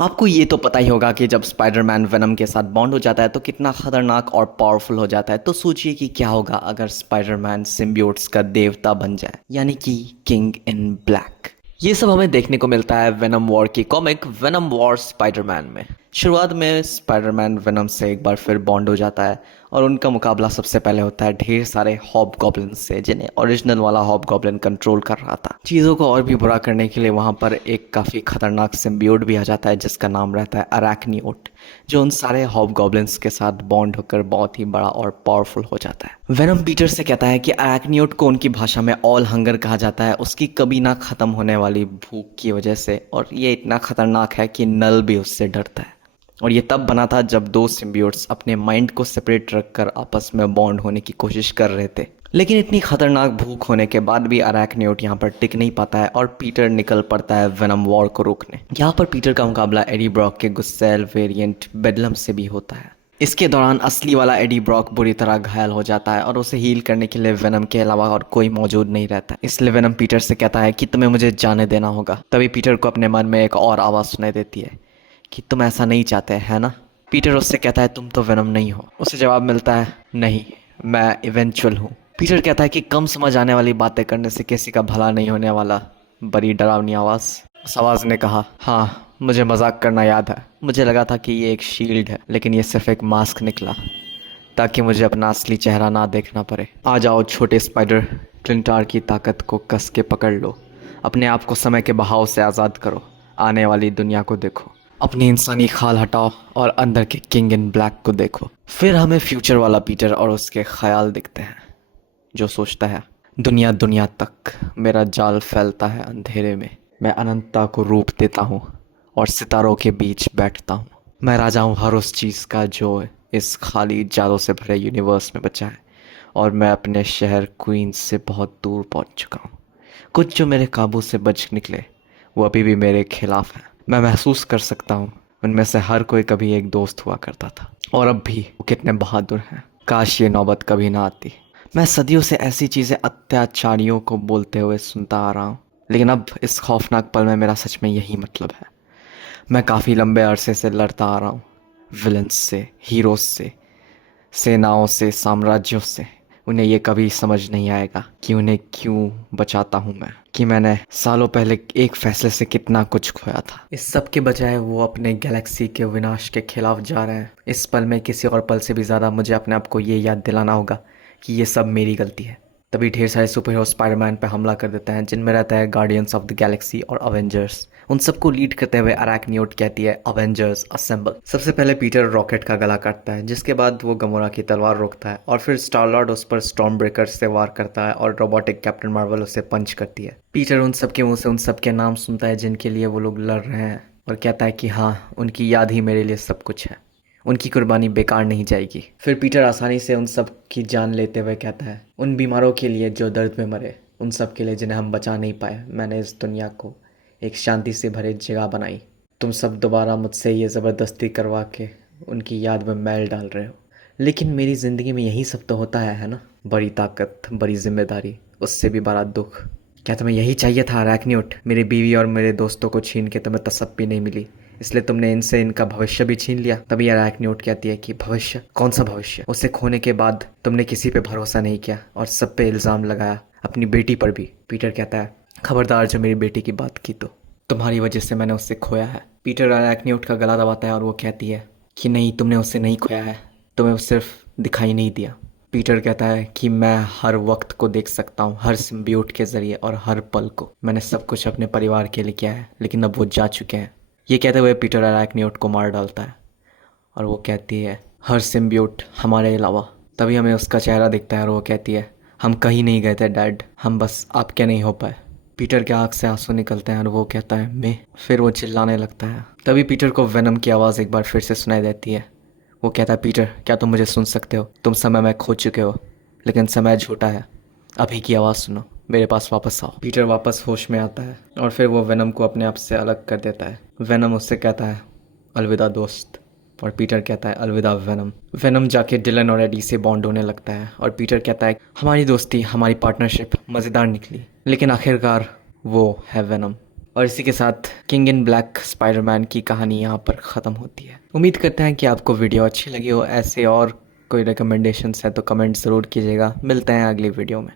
आपको ये तो पता ही होगा कि जब स्पाइडरमैन वेनम के साथ बॉन्ड हो जाता है तो कितना खतरनाक और पावरफुल हो जाता है। तो सोचिए कि क्या होगा अगर स्पाइडरमैन सिम्बियोट्स का देवता बन जाए, यानी कि किंग इन ब्लैक। ये सब हमें देखने को मिलता है वेनम वॉर की कॉमिक वेनम वॉर स्पाइडरमैन में। शुरुआत में स्पाइडरमैन वेनम से एक बार फिर बॉन्ड हो जाता है और उनका मुकाबला सबसे पहले होता है ढेर सारे हॉबगॉब्लिन से, जिन्हें ओरिजिनल वाला हॉबगॉब्लिन कंट्रोल कर रहा था। चीज़ों को और भी बुरा करने के लिए वहाँ पर एक काफ़ी खतरनाक सिम्बियोट भी आ जाता है जिसका नाम रहता है अराक्नियोट, जो उन सारे हॉबगॉब्लिन्स के साथ बॉन्ड होकर बहुत ही बड़ा और पावरफुल हो जाता है। वेनम पीटर से कहता है कि अराक्नियोट को उनकी भाषा में ऑल हंगर कहा जाता है, उसकी कभी ना ख़त्म होने वाली भूख की वजह से, और ये इतना खतरनाक है कि नल भी उससे डरता है। और ये तब बना था जब दो सिम्बियोट्स अपने माइंड को सेपरेट रखकर आपस में बॉन्ड होने की कोशिश कर रहे थे। लेकिन इतनी खतरनाक भूख होने के बाद भी अराक्नियोट यहाँ पर टिक नहीं पाता है और पीटर निकल पड़ता है वेनम वॉर को रोकने। यहाँ पर पीटर का मुकाबला एडी ब्रॉक के गुस्सैल वेरिएंट बेडलम से भी होता है। इसके दौरान असली वाला एडी ब्रॉक बुरी तरह घायल हो जाता है और उसे हील करने के लिए वेनम के अलावा और कोई मौजूद नहीं रहता। इसलिए वेनम पीटर से कहता है कि तुम्हें मुझे जाने देना होगा। तभी पीटर को अपने मन में एक और आवाज़ सुनाई देती है कि तुम ऐसा नहीं चाहते, है ना। पीटर उससे कहता है तुम तो वेनम नहीं हो। उसे जवाब मिलता है नहीं, मैं इवेंचुअल हूँ। पीटर कहता है कि कम समझ आने वाली बातें करने से किसी का भला नहीं होने वाला। बड़ी डरावनी आवाज़। उस आवाज़ ने कहा, हाँ मुझे मजाक करना याद है, मुझे लगा था कि ये एक शील्ड है, लेकिन ये सिर्फ एक मास्क निकला ताकि मुझे अपना असली चेहरा ना देखना पड़े। आ जाओ छोटे स्पाइडर, क्लिंटार की ताकत को कस के पकड़ लो, अपने आप को समय के बहाव से आज़ाद करो, आने वाली दुनिया को देखो, अपनी इंसानी खाल हटाओ और अंदर के किंग इन ब्लैक को देखो। फिर हमें फ्यूचर वाला पीटर और उसके ख्याल दिखते हैं, जो सोचता है दुनिया दुनिया तक मेरा जाल फैलता है अंधेरे में, मैं अनंतता को रूप देता हूँ और सितारों के बीच बैठता हूँ। मैं राजा हूँ हर उस चीज़ का जो इस खाली जालों से भरे यूनिवर्स में बचा है, और मैं अपने शहर क्वींस से बहुत दूर पहुँच चुका हूँ। कुछ जो मेरे काबू से बच निकले वो अभी भी मेरे खिलाफ हैं। मैं महसूस कर सकता हूँ उनमें से हर कोई कभी एक दोस्त हुआ करता था, और अब भी वो कितने बहादुर हैं। काश ये नौबत कभी ना आती। मैं सदियों से ऐसी चीज़ें अत्याचारियों को बोलते हुए सुनता आ रहा हूँ, लेकिन अब इस खौफनाक पल में मेरा सच में यही मतलब है। मैं काफ़ी लंबे अरसे से लड़ता आ रहा हूँ, विलन्स से, हीरोज से, सेनाओं से, साम्राज्यों से। उन्हें ये कभी समझ नहीं आएगा कि उन्हें क्यों बचाता हूँ मैं, कि मैंने सालों पहले एक फैसले से कितना कुछ खोया था। इस सब के बजाय वो अपने गैलेक्सी के विनाश के खिलाफ जा रहे हैं। इस पल में किसी और पल से भी ज़्यादा मुझे अपने आप को ये याद दिलाना होगा कि ये सब मेरी गलती है। तभी ढेर सारे सुपर हीरो स्पाइडरमैन पे हमला कर देते हैं, जिनमें रहता है गार्डियंस ऑफ द गैलेक्सी और अवेंजर्स। उन सबको लीड करते हुए अराक्नियोट कहती है अवेंजर्स असेंबल। सबसे पहले पीटर रॉकेट का गला काटता है, जिसके बाद वो गमोरा की तलवार रोकता है, और फिर स्टार लॉर्ड उस पर स्टॉर्म ब्रेकर से वार करता है और रोबोटिक कैप्टन मार्वल उसे पंच करती है। पीटर उन सबके मुंह से उन सबके नाम सुनता है जिनके लिए वो लोग लड़ रहे हैं, और कहता है कि हाँ, उनकी याद ही मेरे लिए सब कुछ है, उनकी कुर्बानी बेकार नहीं जाएगी। फिर पीटर आसानी से उन सब की जान लेते हुए कहता है, उन बीमारों के लिए जो दर्द में मरे, उन सब के लिए जिन्हें हम बचा नहीं पाए, मैंने इस दुनिया को एक शांति से भरे जगह बनाई। तुम सब दोबारा मुझसे ये ज़बरदस्ती करवा के उनकी याद में मैल डाल रहे हो, लेकिन मेरी ज़िंदगी में यही सब तो होता है ना। बड़ी ताकत, बड़ी जिम्मेदारी, उससे भी बड़ा दुख। क्या तुम्हें यही चाहिए था अराक्नियोट? मेरी बीवी और मेरे दोस्तों को छीन के तुम्हें तसल्ली नहीं मिली, इसलिए तुमने इनसे इनका भविष्य भी छीन लिया। तभी अराक्नियोट कहती है कि भविष्य? कौन सा भविष्य? उसे खोने के बाद तुमने किसी पे भरोसा नहीं किया और सब पे इल्ज़ाम लगाया, अपनी बेटी पर भी। पीटर कहता है, खबरदार जो मेरी बेटी की बात की तो तुम्हारी वजह से मैंने उससे खोया है। पीटर अराक्नियोट का गला दबाता है और वो कहती है कि नहीं, तुमने उससे नहीं खोया है, तुम्हें सिर्फ दिखाई नहीं दिया। पीटर कहता है कि मैं हर वक्त को देख सकता हूँ, हर सिम्बियोट के ज़रिए और हर पल को। मैंने सब कुछ अपने परिवार के लिए किया है, लेकिन अब वो जा चुके हैं। ये कहते हुए पीटर अराक्नियोट को मार डालता है, और वो कहती है, हर सिम्बियोट हमारे अलावा। तभी हमें उसका चेहरा दिखता है और वो कहती है, हम कहीं नहीं गए थे डैड, हम बस आपके नहीं हो पाए। पीटर के आँख से आंसू निकलते हैं और वो कहता है, मैं। फिर वो चिल्लाने लगता है। तभी पीटर को वेनम की आवाज़ एक बार फिर से सुनाई देती है। वो कहता है, पीटर क्या तुम मुझे सुन सकते हो? तुम समय में खो चुके हो, लेकिन समय झूठा है। अभी की आवाज़ सुनो, मेरे पास वापस आओ। पीटर वापस होश में आता है और फिर वो वेनम को अपने आप से अलग कर देता है। वेनम उससे कहता है, अलविदा दोस्त, और पीटर कहता है, अलविदा वेनम। वेनम जाके डिलन और एडी से बॉन्ड होने लगता है और पीटर कहता है, हमारी दोस्ती, हमारी पार्टनरशिप मज़ेदार निकली, लेकिन आखिरकार वो है वेनम। और इसी के साथ किंग इन ब्लैक स्पाइडरमैन की कहानी यहाँ पर ख़त्म होती है। उम्मीद करते हैं कि आपको वीडियो अच्छी लगी हो। ऐसे और कोई रिकमेंडेशंस है तो कमेंट ज़रूर कीजिएगा। मिलते हैं अगली वीडियो में।